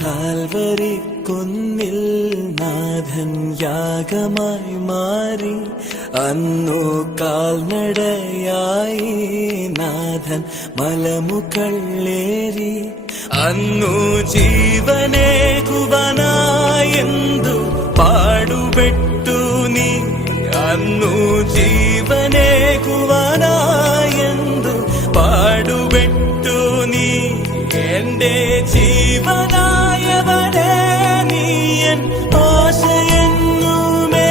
Calvary കുന്നിൽ നാഥൻ യാഗമായി മാറി അന്നു കാൽനടയായി നാഥൻ മലമുകളേറി അന്നു ജീവനേകുവാനായെന്തു പാടുപെട്ടു നീ അന്നു ജീവനേകുവാനായെന്തു പാടുപെട്ടു നീ എന്റെ ജീവനായവനെ നീയൻ ആശയെന്നുമേ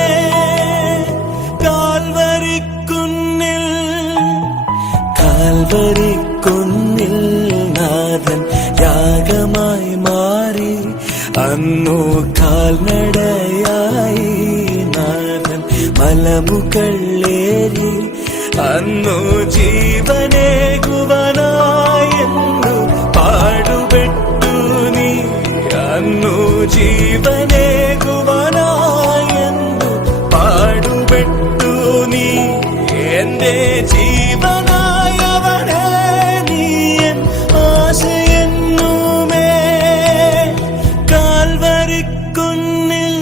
കാൽവരിക്കുന്നിൽ നാഥൻ യാഗമായി മാറി അന്നു കാൽനടയായി നാഥൻ മലമുകളേറി അന്നു ജീവനേകുവാനായെന്നു പാടുപെട്ടു നീ അന്നു ജീവനേകുവാനായെന്നു പാടുപെട്ടു നീ എന്റെ ജീവനായവനെ നീയൻ ആശയെന്നുമേ കാൽവരിക്കുന്നിൽ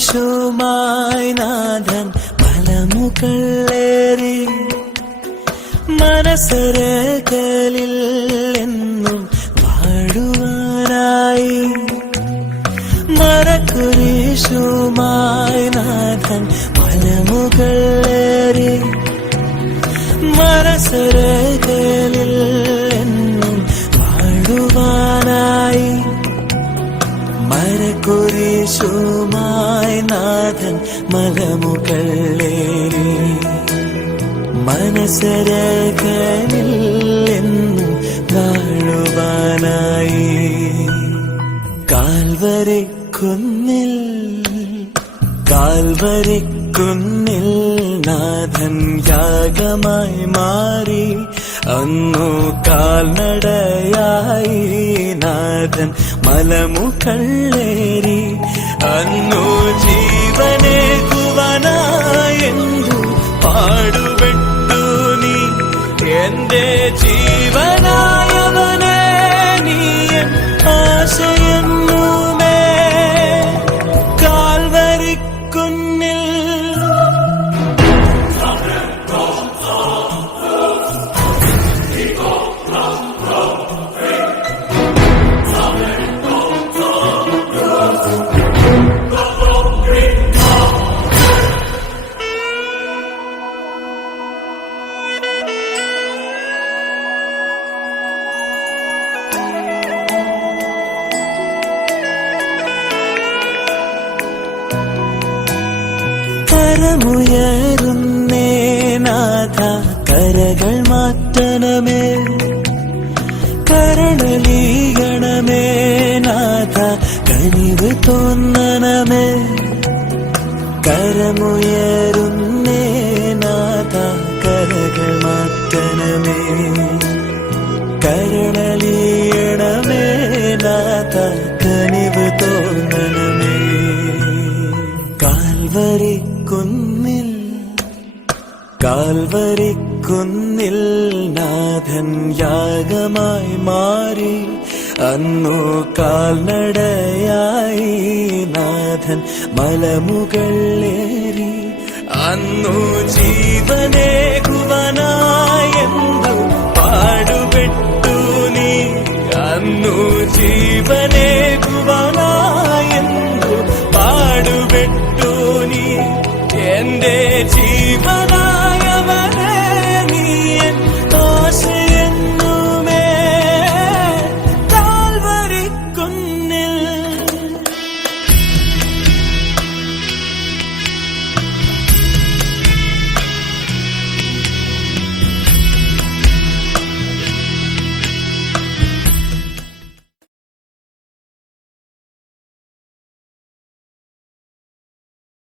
മരക്കുരിശുമായി നാഥൻ മലമുകളേറി മനസ്സരകളിൽ എന്നും വാഴുവാനായി മരക്കുരിശുമായി നാഥൻ മലമുകളേറി മനസ്സരകളിൽ എന്നും വാഴുവാനായി മരക്കുരിശുമായി നാഥൻ മലമുകളേറി മനസ്സരകളിൽ എന്നും വാഴുവാനായി കാൽവരിക്കുന്നിൽ നാഥൻ യാഗമായി മാറി അന്നു കാൽനടയായി നാഥൻ മലമുകളേറി അന്നു ജീവനേകുവാനായെന്തു പാടുപെട്ടു നീ എന്റെ ജീവനായവനെ നീയൻ ആശയെന്നുമേ കാൽവരിക്കുന്നിൽ കരമുയരുന്നേ നാഥ കരകൾ മാറ്റണമേ കരണലീകണമേ നാഥ കനിവ് തോന്നണമേ കരമുയരുന്നേ നാഥ കരകൾ മാറ്റണമേ കരണലീയണമേ നാഥ കനിവ് തോന്നണമേ കാൽവരിക്കുന്നിൽ നാഥൻ യാഗമായി മാറി അന്നു കാൽനടയായി നാഥൻ മലമുകളേറി അന്നു ജീവനേകുവാനായെന്തു പാടുപെട്ടു നീ അന്നു ജീവനേകുവാനായെന്തു